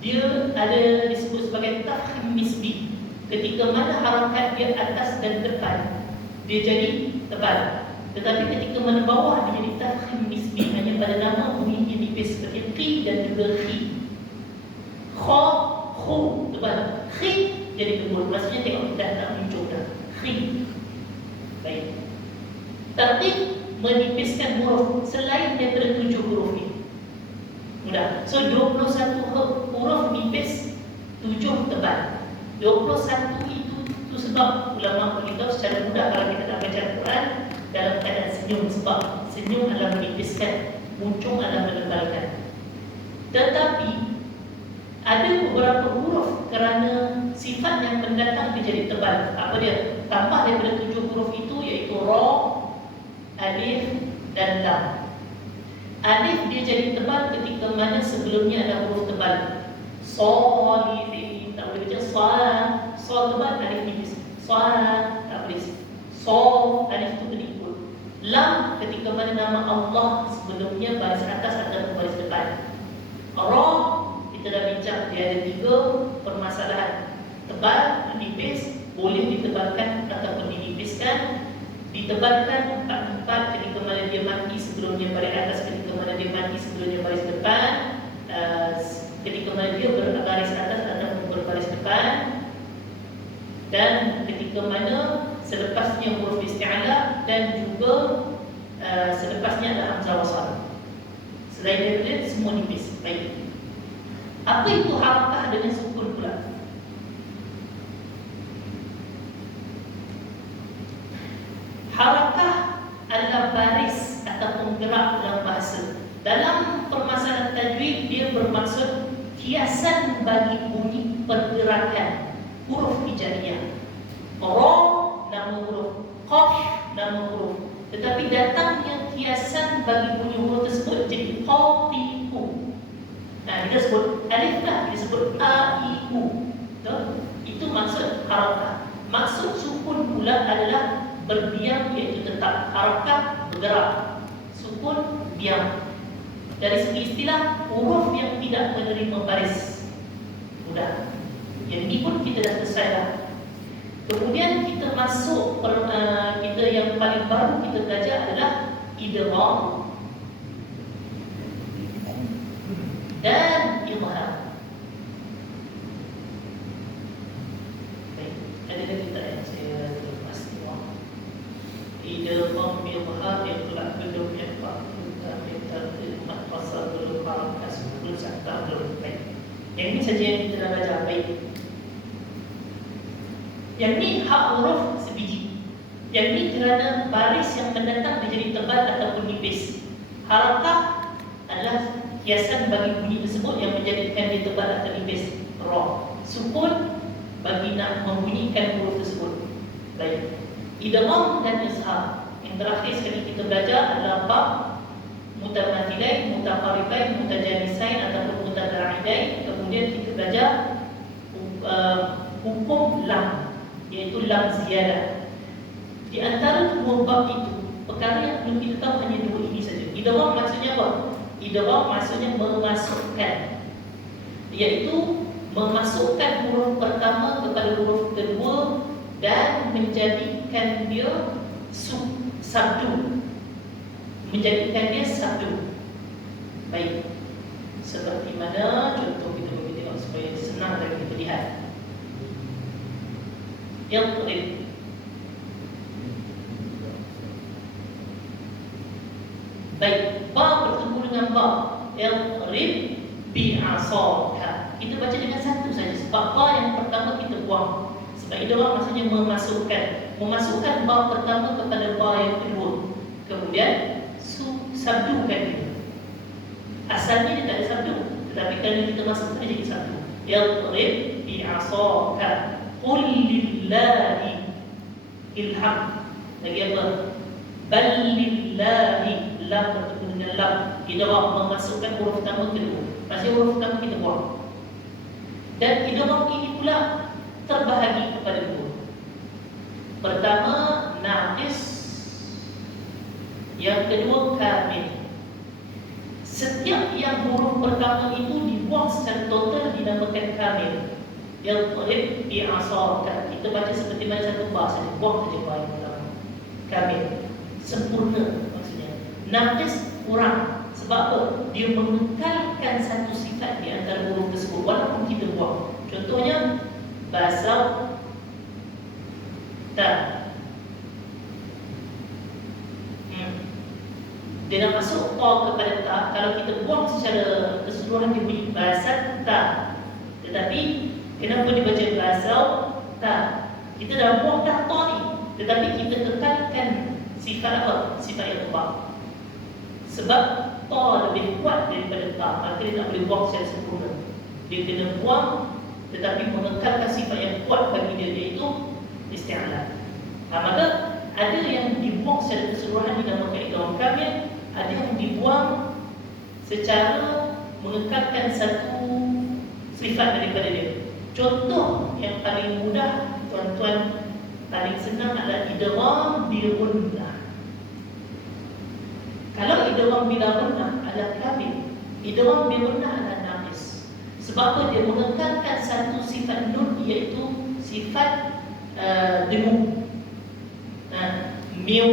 dia ada disebut sebagai tafkhim nisbi. Ketika mana harakat dia atas dan depan, dia jadi tebal. Tetapi ketika mana bawah, dia jadi tafkhim nisbi. Hanya pada nama bunyinya nipis, seperti qi dan juga khi. Kha, khu, tebal. Khi jadi tebal. Maksudnya tengok dah tak muncul dah. Khi. Baik. Tapi menipiskan huruf selain daripada 7 huruf ini mudah. So 21 huruf nipis, 7 tebal. 21 itu sebab ulama beritahu secara mudah kalau kita nak baca Quran dalam keadaan senyum. Sebab senyum adalah menipiskan, muncung adalah menebalkan. Tetapi ada beberapa huruf kerana sifat yang mendatang dia jadi tebal. Apa dia? Tambah daripada 7 huruf itu, iaitu ra, alif dan lam. Alif dia jadi tebal ketika mana sebelumnya ada huruf tebal. Solihin, tak boleh baca soal. Soal tebal, alif nipis. Soal, tak boleh. Soal, alif itu penipul. Lam ketika mana nama Allah sebelumnya baris atas atau baris depan. Ra, kita dah bincang, dia ada 3 permasalahan. Tebal, nipis, boleh ditebalkan ataupun dinipiskan. Ditebalkan 4 ketika mana dia mati sebelumnya baris atas, ketika mana dia mati sebelumnya baris depan, ketika mana dia berbaris atas ataupun berbaris depan, dan ketika mana selepasnya huruf isti'ala dan juga selepasnya ada hamzah wasal. Selain daripada semua nipis. Baik. Apa itu harakah dengan sukun pula? Harakah adalah baris ataupun gerak dalam bahasa. Dalam permasalahan tajwid, dia bermaksud kiasan bagi bunyi pergerakan huruf hijaiyah. Ra, nama huruf. Qaf, nama huruf. Tetapi datangnya kiasan bagi bunyi huruf tersebut jadi qatihu. Kita sebut alif lah, kita sebut a, i, u. Itu maksud harakah. Maksud sukun pula adalah berdiam, iaitu tetap. Harakah, bergerak. Sukun, diam. Dari segi istilah, huruf yang tidak menerima baris. Mudah. Yang ini pun kita dah selesai dah. Kemudian kita masuk, kita yang paling baru kita belajar adalah idgham dan izhar. Baik, ada lagi tak yang saya lepas tengok? Idgham, izhar, ikhlas, belum ikhlas, kita empat pasal belum harakah, belum sakta, belum. Baik. Yang ini saja yang kita dah belajar. Baik. Yang ni hak huruf sebiji. Yang ni kerana baris yang mendatang menjadi tebal ataupun nipis. Harakah adalah kiasan bagi bunyi tersebut yang menjadikan dia tebal atau nipis. Ra. Sukun bagi nak membunyikan huruf tersebut. Baik. Idgham dan izhar. Yang terakhir sekali kita belajar adalah bab mutamathilain, mutaqaribain, mutajanisain ataupun mutadara'idain. Kemudian kita belajar hukum lam, iaitu lam ziyadah. Di antara dua bab itu, perkara yang perlu kita tahu hanya dua ini saja. Idgham maksudnya apa? Idgham maksudnya memasukkan, iaitu memasukkan huruf pertama kepada huruf kedua dan menjadikan dia sabdu. Menjadikan dia sabdu. Baik. Seperti mana contoh kita bagi tengok supaya senang dan kita lihat. Yang terakhir, baik, ba bertemu dengan ba. Yang rib bi'asaka. Kita baca dengan satu saja sebab ba yang pertama kita buang. Sebab idgham maksudnya memasukkan. Memasukkan ba pertama kepada ba yang kedua. Kemudian sabdukan dia. Asalnya dia tak ada sabdu, tetapi kerana kita masukkan dia jadi sabdu. Yadrib bi'asaka qul lillahi ilham. Lagi apa? Bal lillahi, lam bertemu dengan lam. Idgham memasukkan huruf pertama kedua. Maksudnya huruf pertama kita buang. Dan idgham ini pula terbahagi kepada dua. Pertama naqis, yang kedua kamil. Setiap yang huruf pertama itu dibuang secara total dinamakan kamil. Yang terakhir bi'asaka. Kita baca seperti mana satu ba saja, buang saja ba yang pertama. Kamil, sempurna maksudnya. Naqis, kurang. Sebab apa? Dia mengekalkan satu sifat di antara huruf tersebut walaupun kita buang. Contohnya basau ta. Dia nak masuk ta kepada ta. Kalau kita buang secara keseluruhan dia bunyi basat ta. Tetapi kenapa dibaca basau ta? Kita dah buang dah ta ni, tetapi kita kekalkan sifat apa? Sifat yang tebal. Sebab ta lebih kuat daripada ta, maka dia tak boleh buang secara sempurna. Dia kena buang tetapi mengekalkan sifat yang kuat bagi dia, iaitu isti'alah. Maka ada yang dibuang secara keseluruhan dinamakan idgham kamil, ada yang dibuang secara mengekalkan satu sifat daripada dia. Contoh yang paling mudah, tuan-tuan, paling senang adalah idgham bil gunnah. Kalau idgham bila gunnah adalah kamil, idgham bil gunnah adalah naqis. Sebab apa? Dia mengekalkan satu sifat nun, iaitu sifat dengung. Miu.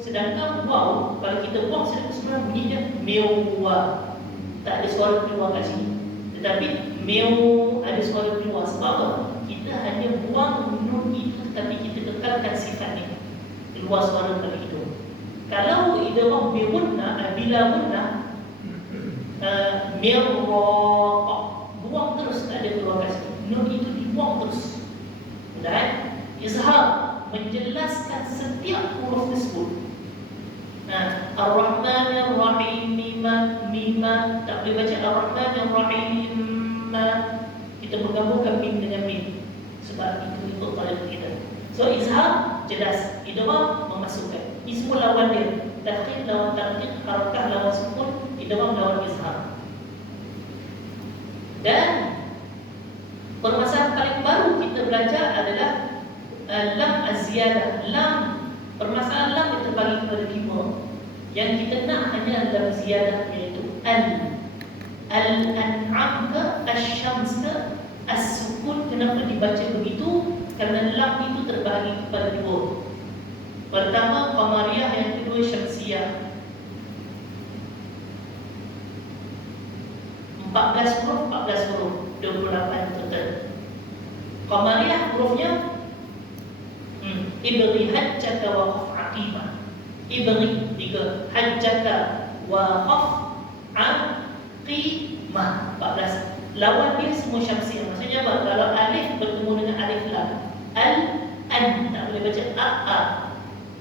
Sedangkan waw, kalau kita buang sebenarnya bunyinya miwa. Tak ada suara keluar kat sini. Tetapi miu ada suara keluar. Sebab apa? Kita hanya buang nun itu, tetapi kita kekalkan sifat ni, keluar suara dari hidung. Kalau idgham bi gunnah, bila gunnah, mirqa, buang terus, tak ada keluar kat sini. Nun itu dibuang terus. Dan izhar, menjelaskan setiap huruf tersebut. Ar-Rahman Ar-Rahim, mima, tak boleh baca Ar-Rahman Ar-Rahim. Kita menggabungkan mim dengan mim sebab itu ikut tariq kita. So izhar jelas, idgham memasukkan. Ismul lawan dia, tafkhim lawan tarqiq, harakah lawan sukun, idgham lawan izhar. Dan permasalahan paling baru kita belajar adalah lam az-ziyadah. Lam, permasalahan lam itu terbagi kepada 5. Yang kita nak hanya lam ziyadah, iaitu al-an'am ke, asy-syams ke, as-sukun. Kenapa dibaca begitu? Kerana lam itu terbagi kepada 2. Pertama qamariyah, yang kedua syamsiyah. 14 huruf, 28 total. Qamariyah hurufnya ibri hajjaka wa khaf aqimah. Ibri 3, hajjaka wa khaf aqimah 14. Lawan dia semua syamsiyah. Maksudnya apa? Kalau alif bertemu dengan alif lam, al-an, tak boleh baca a.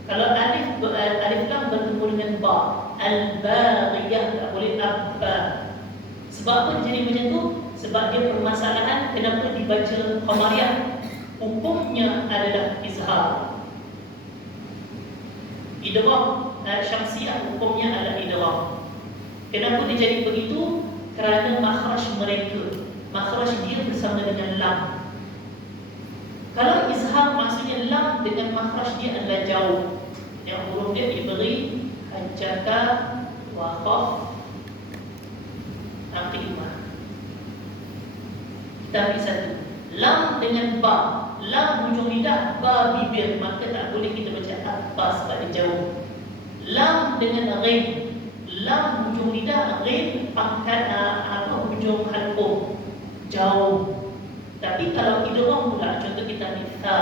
Kalau alif lam bertemu dengan ba, al-baghiyah, tak boleh ab. ba. Sebab apa jadi macam tu? Sebab dia permasalahan kenapa dibaca qamariyah. Hukumnya adalah izhar. Idgham syamsiyah hukumnya adalah idgham. Kenapa dia jadi begitu? Kerana makhraj mereka, makhraj dia bersama dengan lam. Kalau izhar maksudnya lam dengan makhraj dia adalah jauh. Yang huruf dia ibri, hajjaka, waqaf, aqimah. Kita ambil satu. Lam dengan ba. Lam hujung lidah, ba bibir. Maka tak boleh kita baca apa sebab dia jauh. Lam dengan ghain. Lam hujung lidah, ghain pangkat hujung halqum. Jauh. Tapi kalau idgham pula, contoh kita ambil tha,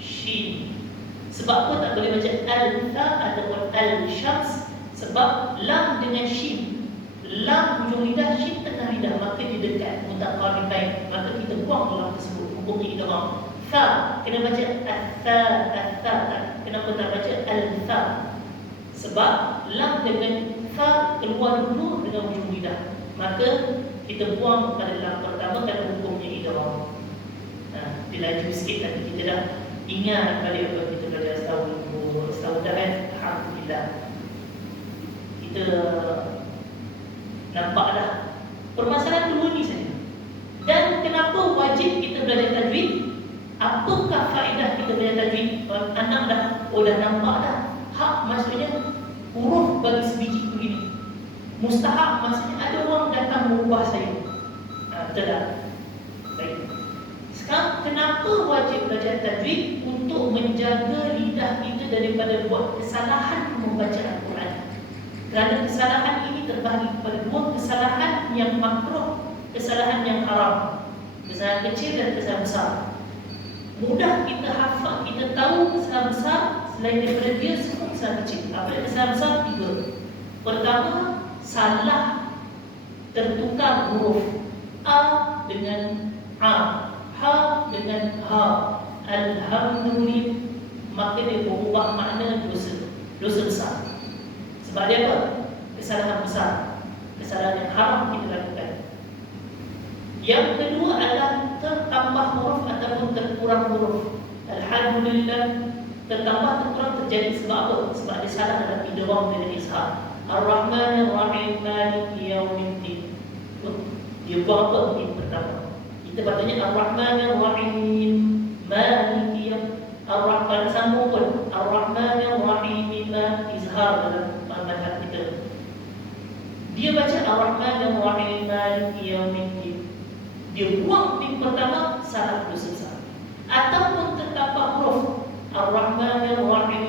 shin. Sebab apa tak boleh baca al-tha ataupun al-syams? Sebab lam dengan shin. Lam hujung lidah, shin tengah lidah, maka dia dekat mutaqaribain. Maka kita buang lam tersebut, hukumnya idgham. Tha kena baca al-tha, al-tha. Kenapa tak baca al-tha? Sebab lam dengan tha keluar dulu dengan hujung lidah. Maka kita buang pada lam pertama kerana hukumnya idgham. Dia laju sikit tapi kita dah ingat balik apa kita belajar setahun dah kan. Alhamdulillah. Kita nampak dah permasalahan dulu ni saja. Dan kenapa wajib kita belajar tajwid? Apakah faedah kita belajar tajwid? Anak dah nampak dah. Hak maksudnya huruf bagi sebiji begini. Mustahab maksudnya ada orang datang mengubah saya. Betul tak? Baik. Sekarang kenapa wajib belajar tajwid? Untuk menjaga lidah kita daripada buat kesalahan membaca Al-Quran. Kerana kesalahan ini terbahagi kepada dua kesalahan yang makruh, kesalahan yang haram. Kesalahan kecil dan kesalahan besar. Mudah kita hafal, kita tahu kesalahan besar. Selain daripada dia, semua kesalahan kecil. Apabila kesalahan besar, 3. Pertama, salah tertukar huruf A dengan A, Ha dengan Ha. Alhamdulillah, maka dia berubah makna dosa besar. Sebab dia apa? Kesalahan besar, kesalahan yang haram kita lakukan. Yang kedua adalah tertambah huruf ataupun terkurang huruf. Alhamdulillah, tertambah terkurang terjadi sebab apa? Sebab dia salah dalam idgham dengan izhar. Ar-Rahman Ar-Rahim Maliki Yaumiddin. Dia buang apa? Ini pertama. Kita patutnya Ar-Rahman Ar-Rahim Maliki Ar-Rahman sambung pun Ar-Rahman Ar-Rahim izhar dalam mazhab kita. Dia baca Ar-Rahman Ar-Rahim Maliki Yaumiddin. Dia buang tim pertama, salah dosa besar. Ataupun tertambah huruf Ar-Rahman Ar-Rahim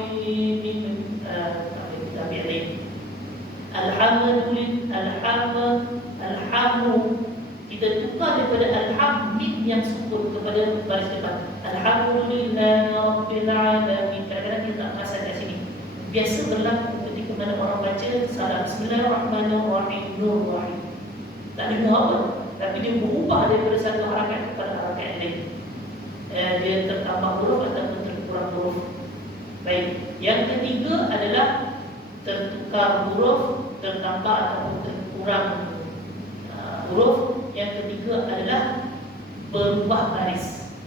kita ambil lagi Alhamdulillah, Alhamdu. Kita tukar daripada Alham mim yang sukun kepada baris depan. Alhamdulillah Rabbil Alamin. Kadang-kadang kita tak perasan kat sini. Biasa berlaku ketika mana orang baca salah Bismillahirrahmanirrahim Nur Rahim. Tak dengar apa, tapi dia berubah daripada satu harakat kepada harakat lain. Dia tertambah huruf ataupun terkurang huruf. Baik. Yang ketiga adalah tertukar huruf, tertambah ataupun terkurang huruf. Yang ketiga adalah berubah baris.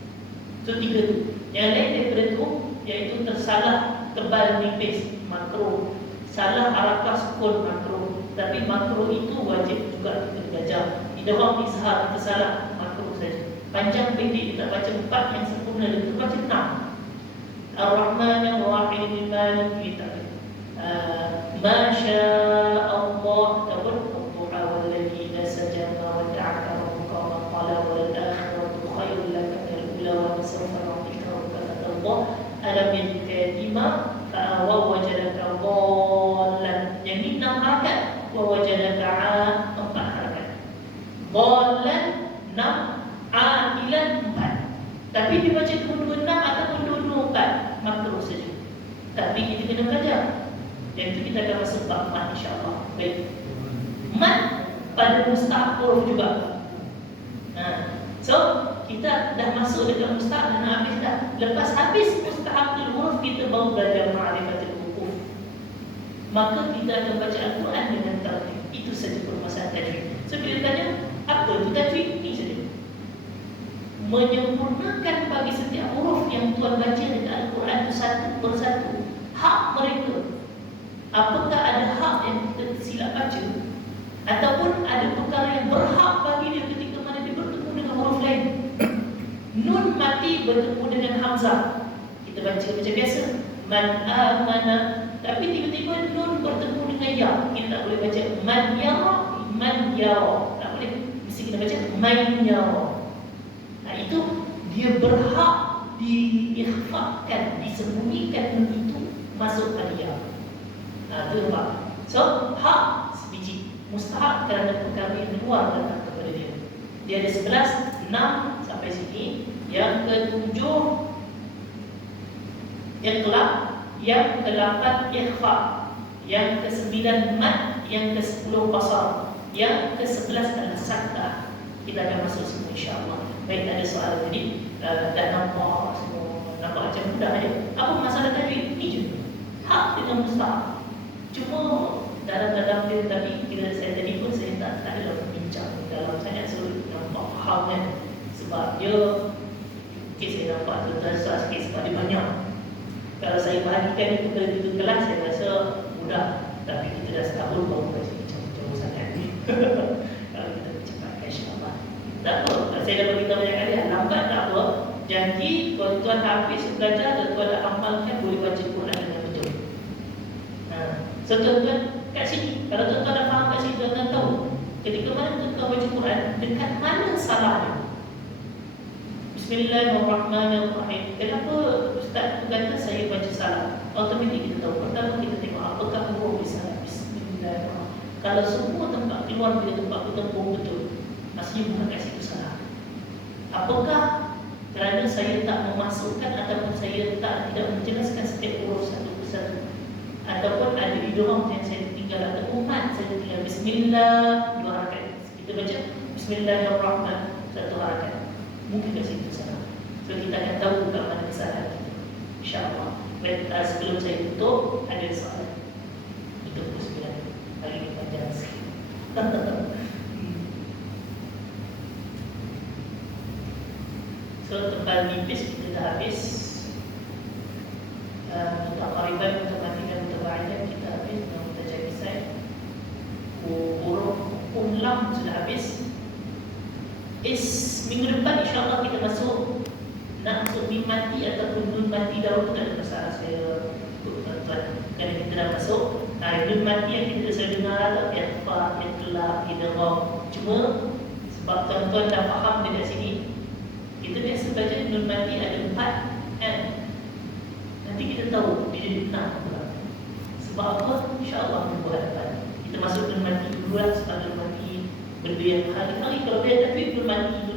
Itu 3 tu. Yang lain daripada tu iaitu tersalah tebal nipis, makruh. Salah harakah sukun, makruh. Tapi makruh itu wajib juga kita belajar. Idgham izhar kita salah, makruh saja. Panjang pendek kita baca 4, yang sempurna kita baca 6. Ar-Rahman Ar-Rahim Maliki Masya Allah tabun Al-Duha Wal-Ladina Sajama Wada'aka Rabbuka Maqala Wal-Akhiratu Khairul Laka Minal-Ula Wa Nasawfa Rabbuka Rabbuka Allah Alam Yadikadima Fa'awa Wajadaka Dhalan. Yang ini 6 harakat. Wa Wajadaka 4 harakat. Dhalan 6, Ailan 4. Tapi dibaca 226 ataupun 224 makruh saja. Tapi kita kena belajar. Dan itu kita akan masuk bab mat insya-Allah. Baik. Mat pada mustahab huruf juga. So, kita dah masuk dekat mustahab dan habis dah. Lepas habis mustahab huruf, kita baru belajar ma'rifatul huruf. Maka kita akan baca Al-Quran dengan tertib. Itu saja permasalahan tajwid. So bila tanya apa itu tajwid, ini saja. Menyempurnakan bagi setiap huruf yang Tuhan baca dekat Al-Quran itu satu persatu hak mereka. Apakah ada hak yang kita silap baca, ataupun ada perkara yang berhak bagi dia ketika mana dia bertemu dengan huruf lain. Nun mati bertemu dengan hamzah, kita baca macam biasa, man amana, tapi tiba-tiba nun bertemu dengan ya, kita tak boleh baca man yara, tak boleh, mesti kita baca man yara. Nah, itu dia berhak diikhfakan, disembunyikan, begitu masuk aliyah. Nah, itu apa? So, hak sebiji, mustahak kerana perkara yang luar datang kepada dia. Dia ada 11, 6 sampai sini. Yang ke-7 iqlab, yang ke-8 ikhfa, yang ke-9 mad, yang ke-10 qasar, yang ke-11 adalah sakta. Kita akan masuk semua insya-Allah. Baik, ada soalan tadi dan nampak semua, nampak macam mudah aja. Apa masalah tajwid? Ini je. Hak dengan mustahak. Cuma dalam dia, tapi bila saya tadi pun saya tak ada bincang dalam sangat sulit nampak faham kan. Sebab dia mungkin saya nampak tu dasar sikit sebab dia banyak. Kalau saya bahagikan itu ke tujuh kelas, saya rasa mudah. Tapi kita dah setahun baru kasi jauh-jauh sangat. Kalau kita cepatkan insya-Allah. Tak apa, saya dah beritahu banyak kali, lambat tak apa. Janji kalau tuan habis belajar dan tuan dah amalkan, boleh baca Quran dengan betul. So tuan-tuan kat sini, kalau tuan-tuan dah faham kat sini, tuan-tuan tahu ketika mana tuan-tuan baca Quran, dekat mana salahnya. Bismillahirrahmanirrahim. Kenapa Ustaz tu kata saya baca salah? Automatik kita tahu. Pertama kita tengok apakah huruf di sana. Bismillahirrahmanirrahim. Kalau semua tempat keluar bila tempat bertempur betul, maksudnya bukan kat situ salah. Apakah kerana saya tak memasukkan ataupun saya tidak menjelaskan setiap huruf satu persatu, ataupun ada idgham yang saya tinggal atau umat saya tinggal Bismillah 2 harakat, kita baca Bismillahirrahmanirrahim 1 harakat, mungkin kat situ salah. So kita akan tahu kat mana kesalahan kita, insyaAllah. Baik, sebelum saya tutup, ada soalan untuk pukul 9. Hari ini panjang sikit. So tebal nipis kita dah habis. Mutaqariban, mutamathil, mutaba'idan kita habis. Mutajahisan, huruf lam sudah habis. Minggu depan insyaAllah kita masuk nak masuk mim mati ataupun nun mati dahulu, tak ada masalah. Saya tuan-tuan, kerana kita dah masuk nun mati yang kita selalu dengar ikhfa, iqlab, idgham. Cuma sebab tuan-tuan dah faham dekat sini, kita biasa baca nun mati ada 4 kan. Nanti kita tahu dia jadi 6 pula. Sebab apa? InsyaAllah minggu hadapan kita masuk nun mati dulu lah. Sebab nun mati benda yang hari-hari kalau dia tak fit nun mati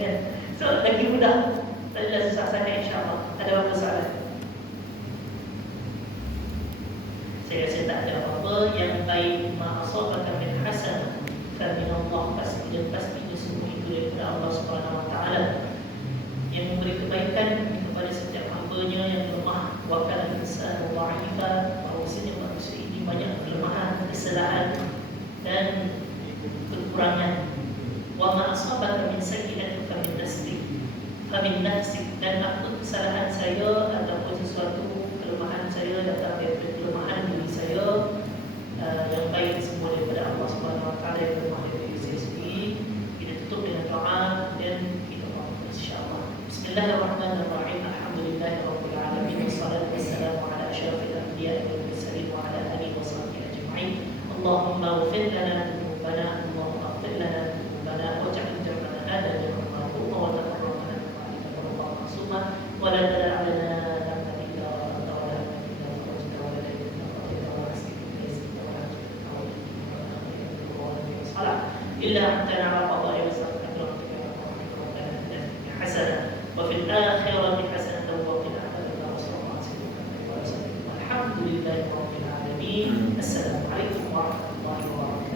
kan. So lagi mudah, tak adalah susah sangat insyaAllah. Ada apa soalan? Saya rasa tak ada apa-apa. Yang baik ma'asabaka min hasanah fa min Allah, pastinya semua itu daripada Allah Subhanahu Wa Taala yang memberi kebaikan kepada setiap hamba-Nya yang lemah. Wa kana insanu dha'ifa, bahawasanya manusia ini banyak kelemahan, kesalahan dan kekurangan. Wa ma asabaka min sayyi'atin fa min nafsik, dan apa kesalahan saya ataupun sesuatu kelemahan saya datang daripada kelemahan diri saya. Yang baik semua daripada Allah Subhanahu Wa Taala, yang lemah daripada diri saya sendiri. Kita tutup dengan doa dan kita berdoa insya-Allah. Bismillahirrahmanirrahim. Alhamdulillahirabbil alamin, wassalatu wassalamu ala asyrafil anbiya'i wal mursalin wa ala alihi washabbihi ajma'in. Allahumma ighfir lana dhunubana, Allahumma ighfir lana dhunubana waj'al jam'ana hadha jam'an marhuman wa tafarraqana min ba'dika farqan ma'suma wa la tad'a' lana dhanban illa ghfarta wa la hamman illa farajta wa la daynan illa qadayta wa la hasana illa anta ala qada'i wa sabaka hasana wa fil akhirati hasanatan wa qina adhaban nar. Alhamdulillahi rabbil alamin. Assalamualaikum warahmatullahi wabarakatuh.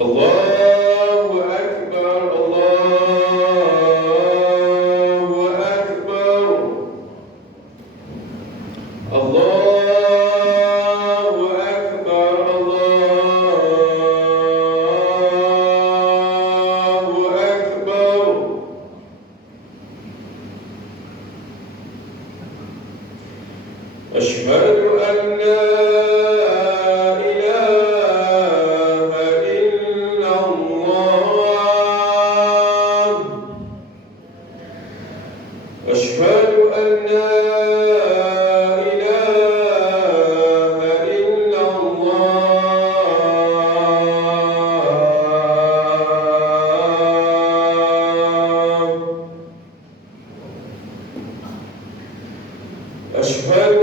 الله أكبر الله أكبر الله أكبر الله أكبر أشهد أن لا إله إلا الله أشهد أن لا إله إلا الله أشهد